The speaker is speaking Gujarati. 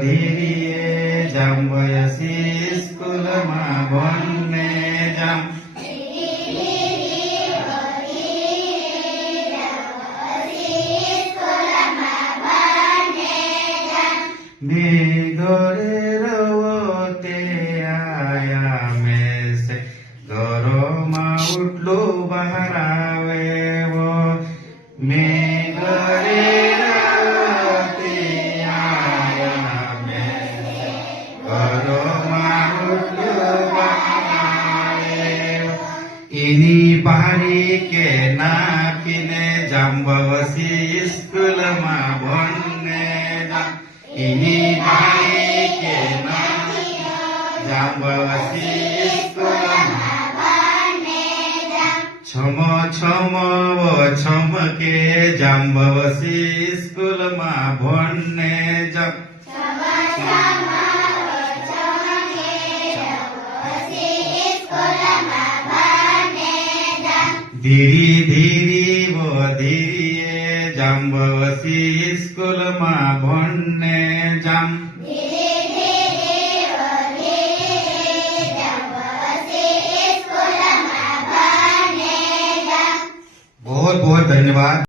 ધીરીએ જાંબવસી સ્કૂલમાં ભણને જામ મેં ઘરે રવો તે આયા મેં સે ઘરોમાં ઉટલું બહાર આવે વો મેં ઘરે રવો તે આયા મેં ઘરોમાં ઉટલું બહાર આવે એની પારી કે નાખીને જાંબવસી સ્કૂલમાં ભણને જામ એની પારી કે જાંબવસી સ્કૂલમાં છમો છમો છમકે જાંબવસી સ્કૂલમાં ભણને જામ ધીરી ધીરી ધીરીએ જાંબવસી સ્કૂલમાં ભણને જામ बहुत बहुत धन्यवाद।